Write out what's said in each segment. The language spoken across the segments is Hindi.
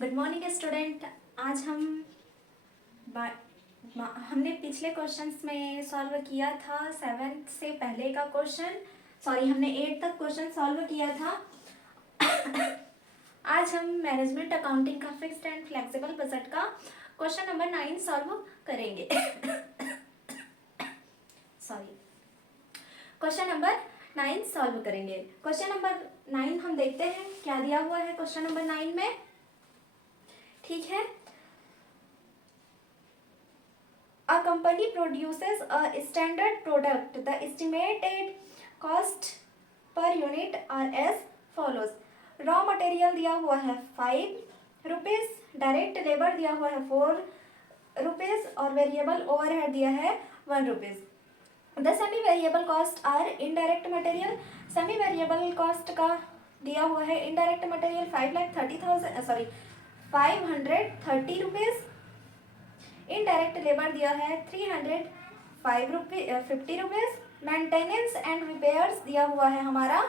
Good morning student. आज हमने पिछले क्वेश्चंस में सॉल्व किया था 7th से पहले का क्वेश्चन, सॉरी हमने 8 तक क्वेश्चन सॉल्व किया था। आज हम मैनेजमेंट अकाउंटिंग का फिक्स्ड एंड फ्लेक्सिबल बजट का क्वेश्चन नंबर 9 सॉल्व करेंगे। सॉरी, क्वेश्चन नंबर 9 सॉल्व करेंगे। क्वेश्चन नंबर 9 हम देखते हैं क्या दिया हुआ है क्वेश्चन नंबर 9 में। ठीक है, a company produces a standard product. The estimated cost per unit are as follows. Raw material दिया हुआ है 5 रुपीज, डायरेक्ट लेबर दिया हुआ है 4 रुपीज और वेरिएबल ओवरहेड दिया है 1 rupees. The semi variable cost are indirect material. Semi variable cost का दिया हुआ है indirect material 530 rupees. Indirect labour दिया है 350 रुपीज। मेंटेनेंस एंड रिपेयर्स दिया हुआ है हमारा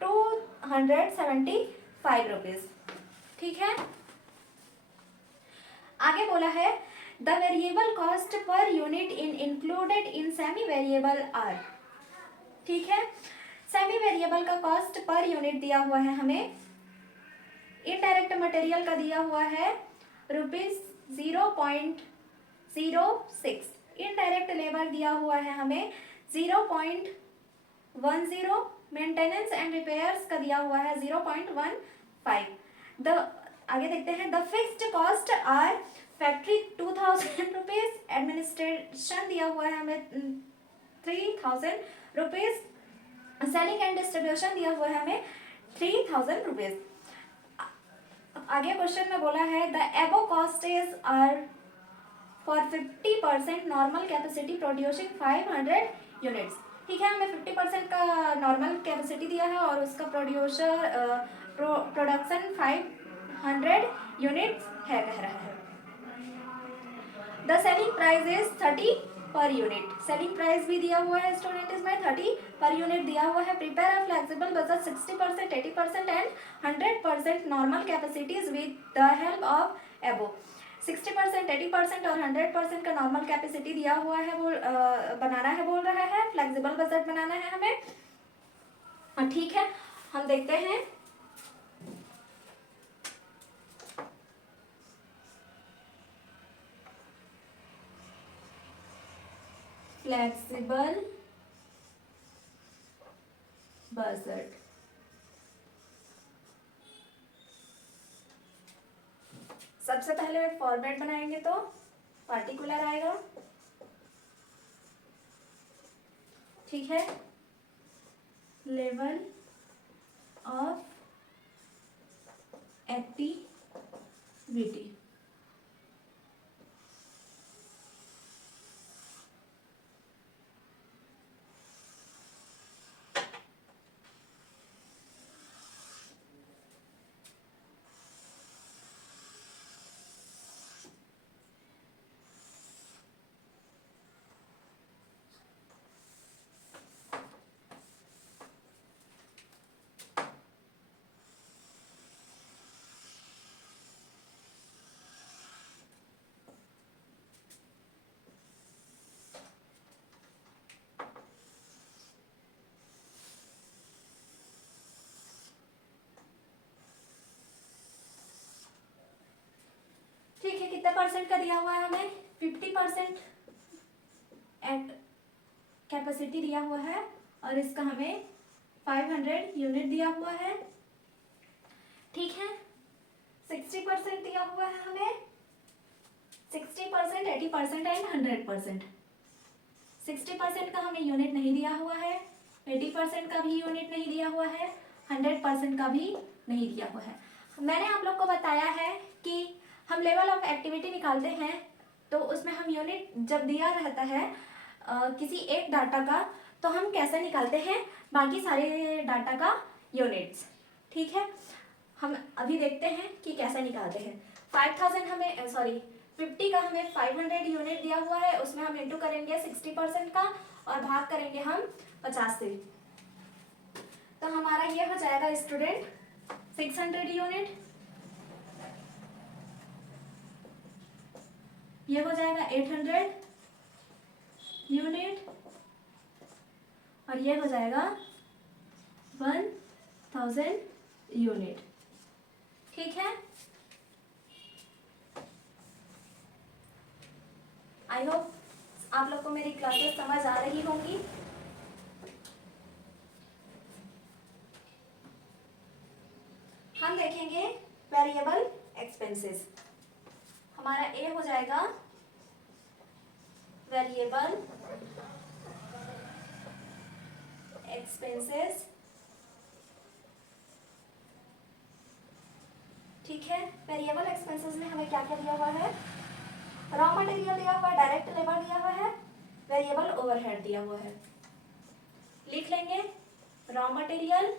275 रुपीज। ठीक है, आगे बोला है the variable cost per unit included in semi variable are. ठीक है, सेमी वेरिएबल का कॉस्ट पर यूनिट दिया हुआ है हमें। इनडायरेक्ट मटेरियल का दिया हुआ है ₹0.06। इनडायरेक्ट लेबर दिया हुआ है हमें 0.10। मेंटेनेंस एंड रिपेयर्स का दिया हुआ है 0.15। आगे देखते हैं the fixed cost are factory 2000 rupees. Administration दिया हुआ है हमें 3000 रुपीज। सेलिंग एंड डिस्ट्रीब्यूशन दिया हुआ है हमें 3000 रुपीज। आगे क्वेश्चन में बोला है the above cottages are for 50% normal capacity producing 500 units. ठीक है, हमें 50% का नॉर्मल कैपेसिटी दिया है और उसका प्रोडक्शन 500 यूनिट्स है कह रहा है। The selling price is 30 per unit. Selling price भी दिया हुआ है स्टूडेंट, इसमें 30 पर यूनिट दिया हुआ है। Prepare a flexible budget 60%, 80% and 100% normal capacities with the help of एबो। 60%, 80% और 100% का नॉर्मल कैपेसिटी दिया हुआ है, वो बनाना है बोल रहा है। फ्लेक्सिबल बजट बनाना है हमें। ठीक है, हम देखते हैं फ्लेक्सिबल बजट। सबसे पहले फॉर्मेट बनाएंगे तो पार्टिकुलर आएगा। ठीक है, लेवल ऑफ एक्टिविटी। ठीक है, कितने परसेंट का दिया हुआ है हमें? 50% एट कैपेसिटी दिया हुआ है और इसका हमें 500 यूनिट दिया हुआ है। ठीक है, 60% दिया हुआ है हमें, 60%, 80% एंड 100%। 60% का हमें यूनिट नहीं दिया हुआ है, 80% का भी यूनिट नहीं दिया हुआ है, 100% का भी नहीं दिया हुआ है। मैंने आप लोग को बताया है कि हम लेवल ऑफ एक्टिविटी निकालते हैं तो उसमें हम यूनिट जब दिया रहता है किसी एक डाटा का, तो हम कैसे निकालते हैं बाकी सारे डाटा का यूनिट्स। ठीक है, हम अभी देखते हैं कि कैसे निकालते हैं। 5000 हमें 50 का हमें 500 यूनिट दिया हुआ है, उसमें हम इंटू करेंगे 60% का और भाग करेंगे हम 50 से, तो हमारा ये हो जाएगा स्टूडेंट 600 यूनिट। ये हो जाएगा 800 यूनिट और ये हो जाएगा 1000 यूनिट। ठीक है, आई होप आप लोग को मेरी क्लासेस समझ आ रही होंगी। हम देखेंगे वेरिएबल एक्सपेंसेस। हमारा ए हो जाएगा वेरिएबल एक्सपेंसेस। ठीक है, वेरिएबल एक्सपेंसेस में हमें क्या क्या दिया हुआ है? रॉ मटेरियल दिया हुआ है, डायरेक्ट लेबर दिया हुआ है, वेरिएबल ओवरहेड दिया हुआ है। लिख लेंगे रॉ मटेरियल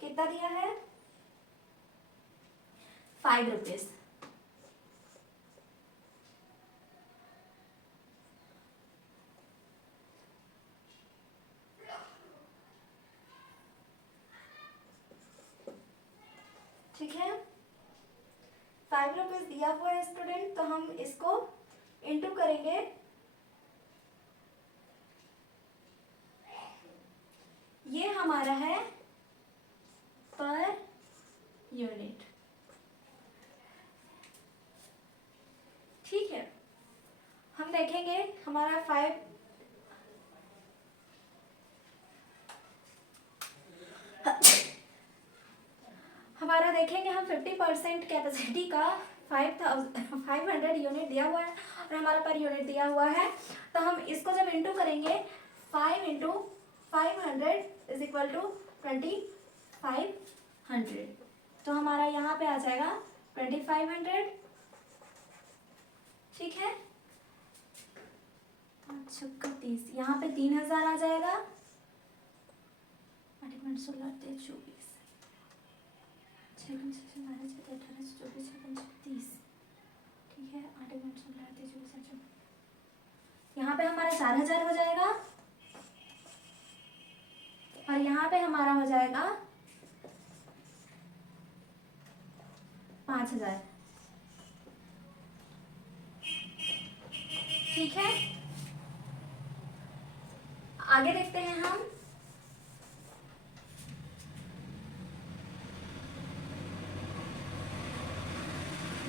कितना दिया है? 5 रुपीज। ठीक है, 5 रुपीज दिया हुआ है स्टूडेंट, तो हम इसको इंटू करेंगे ये हमारा है पर यूनिट। ठीक है, हम देखेंगे हमारा 5 हमारा देखेंगे हम 50% कैपेसिटी का 500 यूनिट दिया हुआ है और हमारा पर यूनिट दिया हुआ है। तो हम इसको जब इंटू करेंगे 5 इंटू 500 इज इक्वल टू 2500, तो हमारा यहाँ पे आ जाएगा 2500। ठीक है, 30, यहाँ पे 3000 आ जाएगा। 16, 24, 6, 12, 18, 24, 30। ठीक है, 8, 16, 24, यहाँ पे हमारा 4000 हो जाएगा और यहाँ पे हमारा हो जाएगा 5000। ठीक है, आगे देखते हैं हम।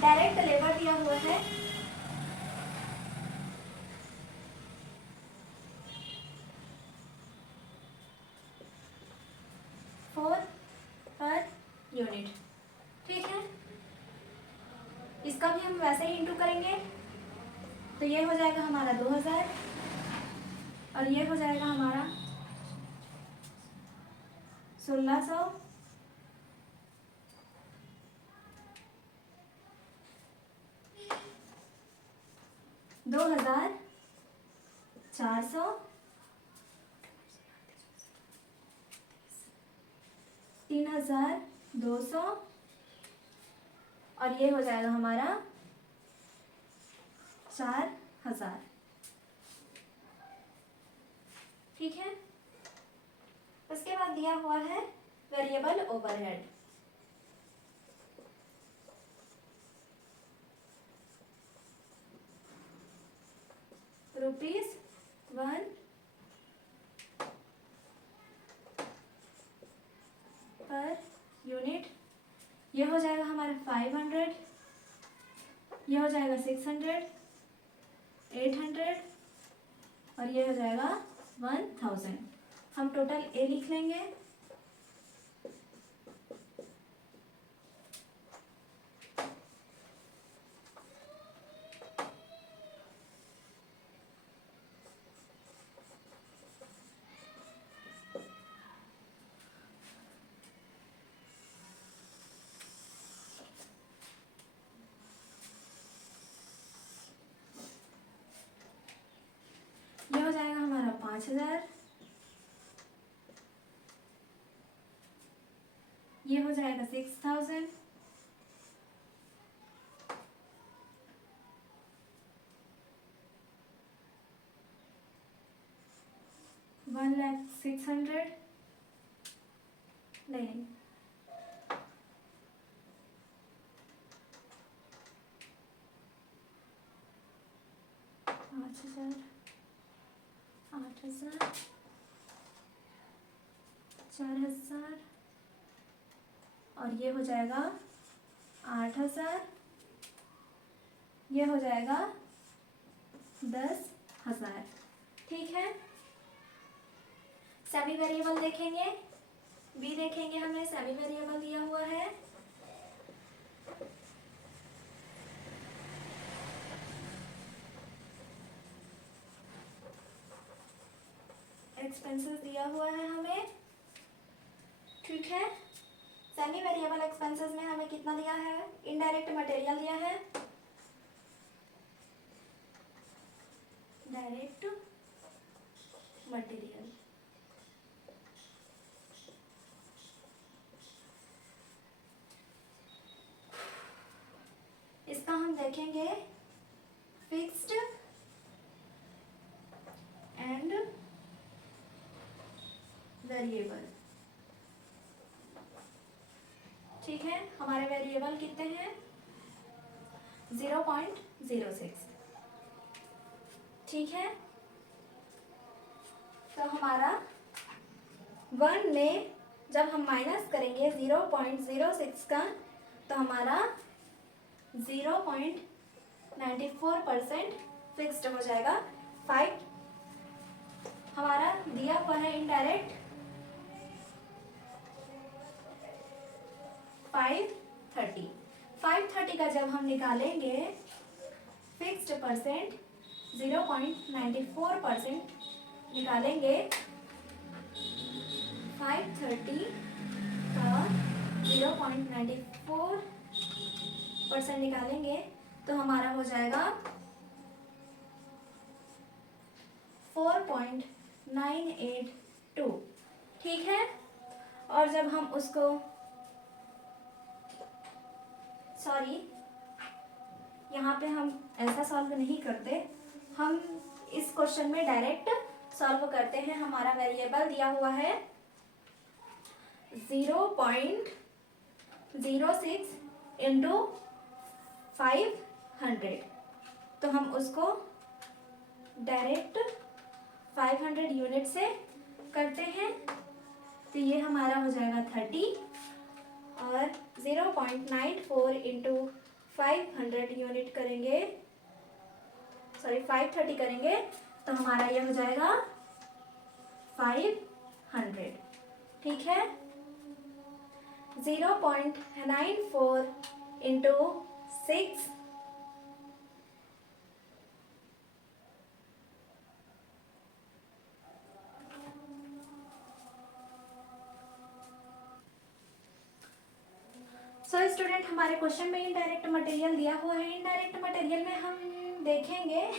डायरेक्ट लेबर दिया हुआ है 4 पर यूनिट। ठीक है, इसका भी हम वैसे ही इंटू करेंगे, तो ये हो जाएगा हमारा 2000 और ये हो जाएगा हमारा 1600। 2400, 3200 और ये हो जाएगा हमारा 4000। ठीक है, उसके बाद दिया हुआ है वेरिएबल ओवरहेड। ₹1 per unit. ये हो जाएगा हमारा 500, ये हो जाएगा 600, 800 और ये हो जाएगा 1000। हम टोटल ए लिख लेंगे। ये हो जाएगा हमारा 5000, ये हो जाएगा 6000, $1,06,000 नहीं, 8,000, 4,000 और ये हो जाएगा 8,000, ये हो जाएगा 10,000। ठीक है, सेमी वेरिएबल देखेंगे, बी देखेंगे, हमें सेमी वेरिएबल दिया हुआ है। एक्सपेंसेस दिया हुआ है हमें। ठीक है, सेमी वेरिएबल एक्सपेंसेस में हमें कितना दिया है? इनडायरेक्ट मटेरियल दिया है, डायरेक्ट मटेरियल। इसका हम देखेंगे फिक्स्ड एंड वेरिएबल। ठीक है, हमारे वेरिएबल कितने हैं? 0.06। ठीक है, तो हमारा 1 में जब हम माइनस करेंगे 0.06 का, तो हमारा 0.94% फिक्स्ड हो जाएगा। 5 हमारा दिया हुआ है इनडायरेक्ट 530 का जब हम निकालेंगे फिक्स्ड परसेंट 0.94% निकालेंगे, 530 का 0.94% निकालेंगे तो हमारा हो जाएगा 4.982। ठीक है, और जब हम उसको यहाँ पे हम ऐसा सॉल्व नहीं करते, हम इस क्वेश्चन में डायरेक्ट सॉल्व करते हैं। हमारा वेरिएबल दिया हुआ है 0.06 इंटू 500, तो हम उसको डायरेक्ट 500 यूनिट से करते हैं, तो ये हमारा हो जाएगा 30 और 0.94 इंटू 500 यूनिट करेंगे, 530 करेंगे तो हमारा ये हो जाएगा 500। ठीक है, 0.94 इंटू 6 स्टूडेंट, हमारे क्वेश्चन में इनडायरेक्ट मटेरियल दिया हुआ है। इनडायरेक्ट मटेरियल में हम देखेंगे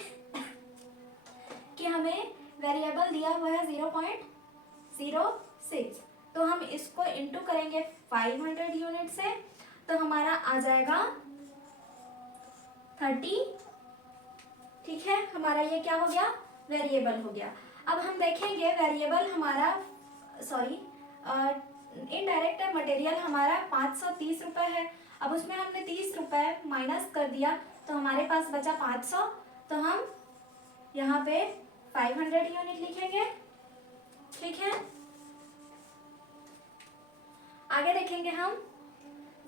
कि हमें वेरिएबल दिया हुआ है 0.06, तो हम इसको इंटू करेंगे 500 यूनिट से, तो हमारा आ जाएगा 30। ठीक है, हमारा ये क्या हो गया? वेरिएबल हो गया। अब हम देखेंगे वेरिएबल हमारा इनडायरेक्ट मटेरियल हमारा 530 रुपये है। अब उसमें हमने 30 रुपये माइनस कर दिया तो हमारे पास बचा 500, तो हम यहाँ पे 500 यूनिट लिखेंगे। ठीक है, आगे देखेंगे हम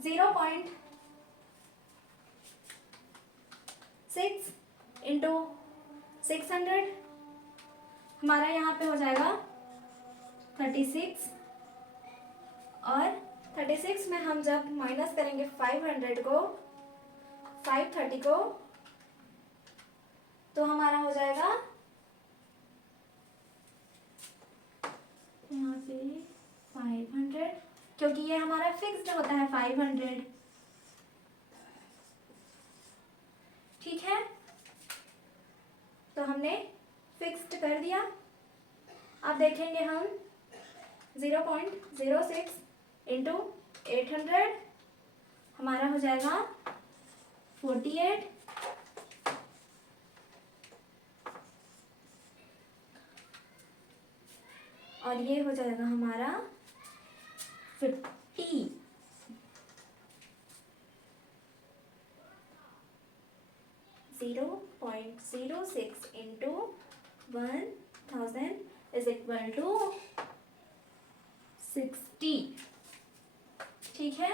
0.6 इंटू 600, हमारा यहाँ पे हो जाएगा 36, और 36 में हम जब माइनस करेंगे 500 को 530 को, तो हमारा हो जाएगा यहाँ पे 500, क्योंकि ये हमारा फिक्स्ड होता है 500। ठीक है, तो हमने फिक्स्ड कर दिया। अब देखेंगे हम 0.06 इंटू 800, हमारा हो जाएगा 48, और ये हो जाएगा हमारा 50। 0.06 इंटू 1000 इज इक्वल टू 60। ठीक है,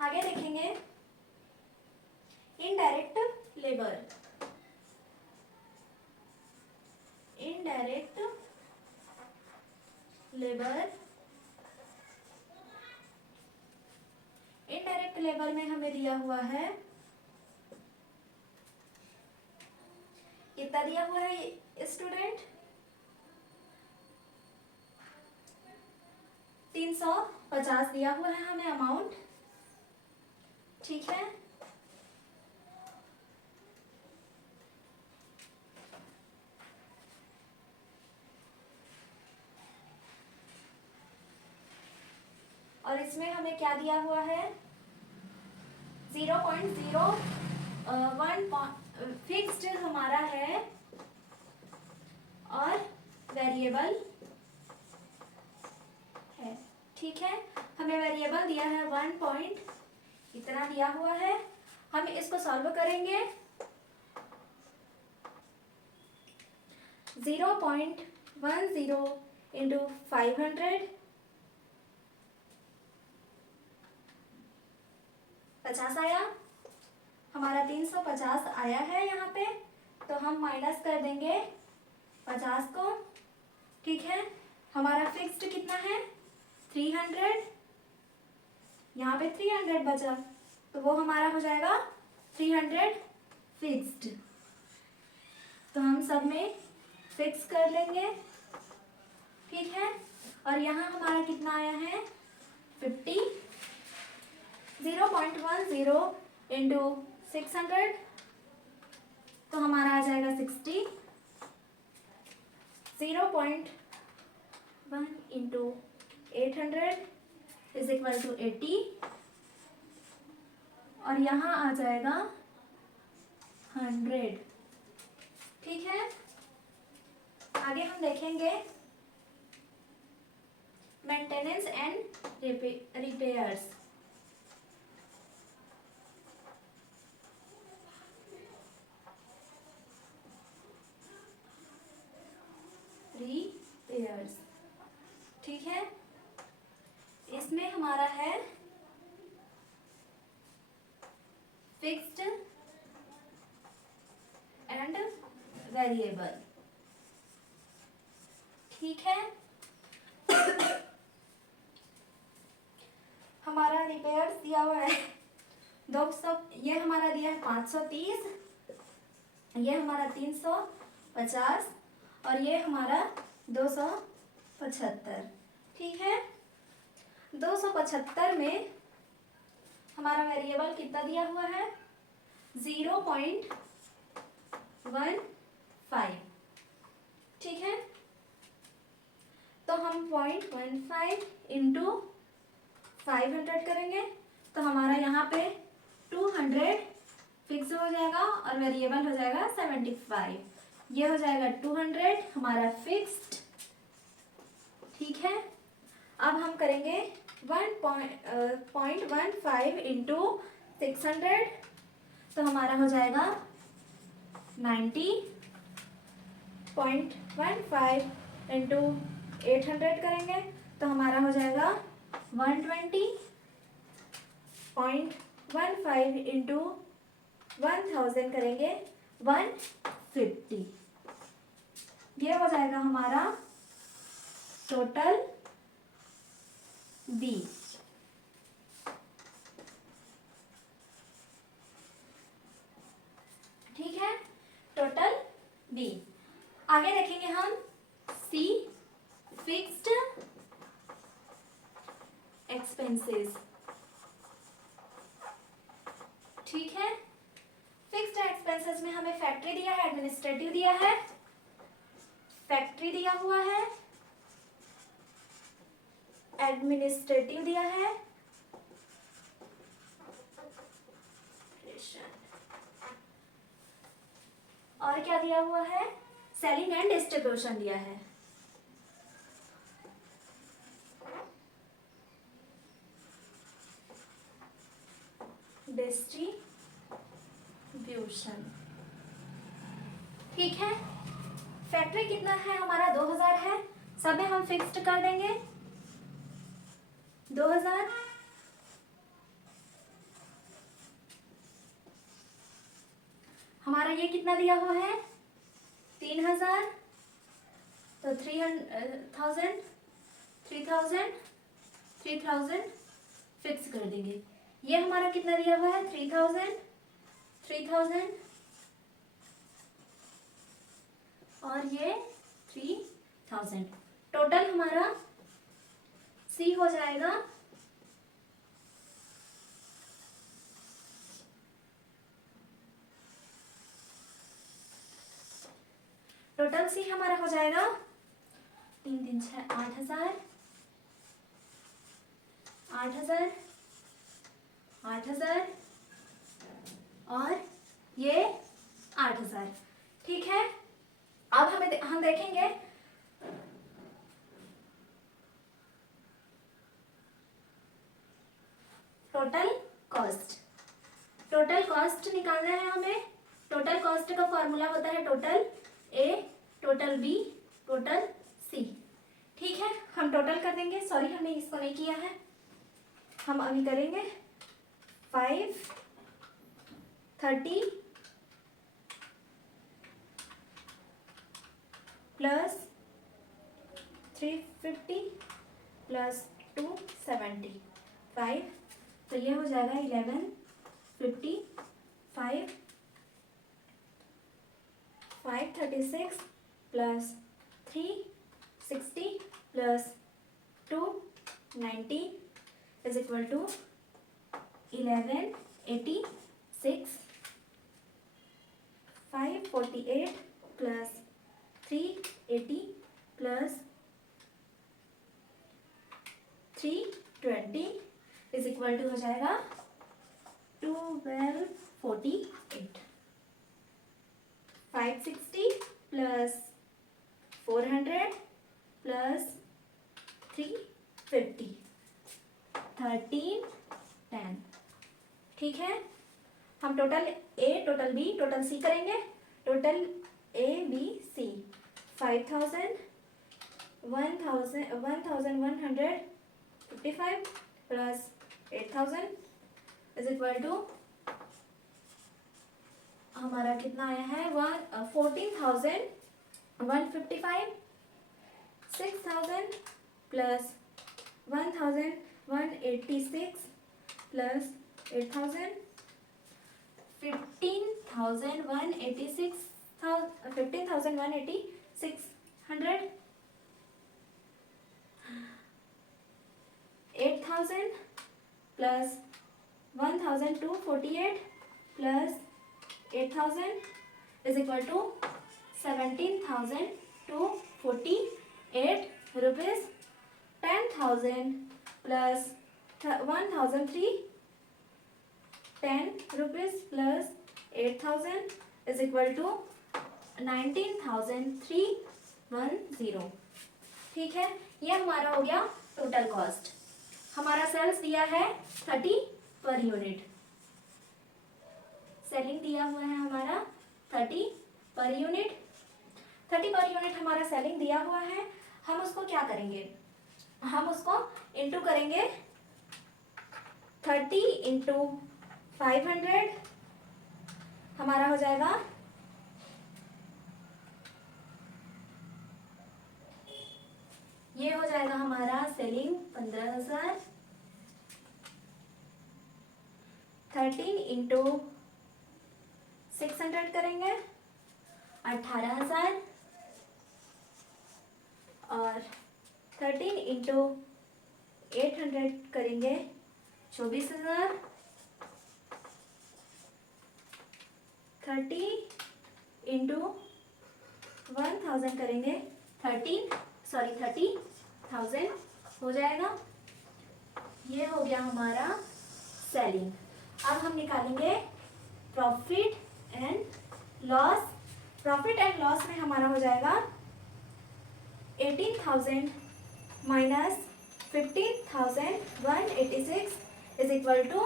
आगे देखेंगे indirect labour. Indirect labour, indirect labour में हमें दिया हुआ है, कितना दिया हुआ है स्टूडेंट? 350 दिया हुआ है हमें अमाउंट। ठीक है, और इसमें हमें क्या दिया हुआ है? 0.01 फिक्स्ड हमारा है और वेरिएबल है। ठीक है, हमें वेरिएबल दिया है 1 पॉइंट इतना दिया हुआ है। हम इसको सॉल्व करेंगे। 0.10 इंटू 500, 50 आया हमारा। 350 आया है यहाँ पे, तो हम माइनस कर देंगे 50 को। ठीक है, हमारा फिक्स्ड कितना है? 300, यहाँ पे 300 बचा, तो वो हमारा हो जाएगा 300 फिक्स्ड। तो हम सब में फिक्स कर लेंगे। ठीक है, और यहाँ हमारा कितना आया है? 50। 0.10 इंटू 600, तो हमारा आ जाएगा 60। 0.1 इंटू 800 इज इक्वल टू 80, और यहाँ आ जाएगा 100। ठीक है, आगे हम देखेंगे मेंटेनेंस एंड रिपेयर्स। रिपेयर्स, ठीक है, इसमें हमारा है फिक्स्ड एंड वेरिएबल। ठीक है, हमारा रिपेयर्स दिया हुआ है 200, ये हमारा दिया है 530, ये हमारा 350, और ये हमारा 275। ठीक है, 275 में हमारा वेरिएबल कितना दिया हुआ है? 0.15। ठीक है, तो हम 0.15 इंटू 500 करेंगे, तो हमारा यहाँ पे 200 फिक्स हो जाएगा और वेरिएबल हो जाएगा 75। ये हो जाएगा 200 हमारा फिक्स्ड। ठीक है, अब हम करेंगे 1.15 इंटू 600, तो हमारा हो जाएगा 90। 0.15 इंटू 800 करेंगे, तो हमारा हो जाएगा 120। 0.15 इंटू 1000 करेंगे 150। ये हो जाएगा हमारा टोटल बी। ठीक है, टोटल बी। आगे देखेंगे हम सी, फिक्स्ड एक्सपेंसेस। ठीक है, फिक्स्ड एक्सपेंसेस में हमें फैक्ट्री दिया है, एडमिनिस्ट्रेटिव दिया है, फैक्ट्री दिया हुआ है, एडमिनिस्ट्रेटिव दिया है, और क्या दिया हुआ है? सेलिंग एंड डिस्ट्रीब्यूशन दिया है। डिस्ट्रीब्यूशन। कंट्रीब्यूशन। ठीक है, फैक्ट्री कितना है हमारा 2000 है, सब में हम फिक्स्ड कर देंगे 2000। हमारा ये कितना दिया हुआ है 3000, तो 3000 फिक्स कर देंगे। ये हमारा कितना दिया हुआ है 3000 और ये 3000। टोटल हमारा सी हो जाएगा टोटल सी हमारा हो जाएगा 3 3 6 8000 और ये 8000। ठीक है, अब हम देखेंगे टोटल कॉस्ट। टोटल कॉस्ट निकालना है हमें। टोटल कॉस्ट का फॉर्मूला होता है total A, total B, total सी। ठीक है, हम टोटल कर देंगे। सॉरी, हमने इसको नहीं किया है, हम अभी करेंगे 530 प्लस 350 प्लस 275, तो ये हो जाएगा 1155, 536 plus 360 plus 290 is equal to 1186, 548 plus 380 plus 320 is equal to हो जाएगा 1248, 560 प्लस 400 प्लस 350, 1310। ठीक है, हम total A, total B, total C करेंगे। Total A B C 5000, 1155 plus 8000 is equal to हमारा कितना आया है 14,155, 6000 plus 1186 plus 8000, 15,186 100, 8000 plus 1248 plus 8000 is equal to 17,248 rupees, 10,000 plus 1,003, 10 rupees plus 8,000 is equal to 19,310। ठीक है, ये हमारा हो गया टोटल कॉस्ट। हमारा सेल्स दिया है 30 पर यूनिट। सेलिंग दिया हुआ है हमारा 30 पर यूनिट। 30 पर यूनिट हमारा सेलिंग दिया हुआ है। हम उसको क्या करेंगे, हम उसको इंटू करेंगे 30 इंटू 500, हमारा हो जाएगा ये हो जाएगा हमारा सेलिंग 15,000, 13 इंटू 600 करेंगे 18,000 और 13 इंटू 800 करेंगे 24,000, 30 इंटू 1000 करेंगे 30,000 हो जाएगा। ये हो गया हमारा सेलिंग। अब हम निकालेंगे profit and loss. Profit and loss में हमारा हो जाएगा 18,000 माइनस 15,186 इज इक्वल टू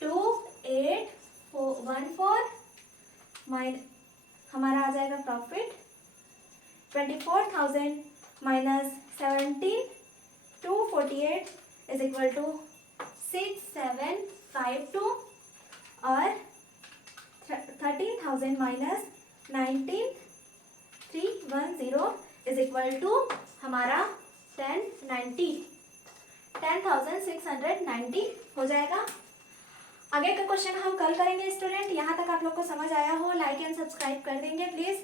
2841 14 माइन हमारा आ जाएगा profit 24,000 minus 17,248 is equal to 6,752 और 13,000 माइनस 19,310 इज इक्वल टू हमारा 10,690 हो जाएगा। आगे का क्वेश्चन हम कल करेंगे स्टूडेंट। यहाँ तक आप लोग को समझ आया हो, लाइक एंड सब्सक्राइब कर देंगे प्लीज़।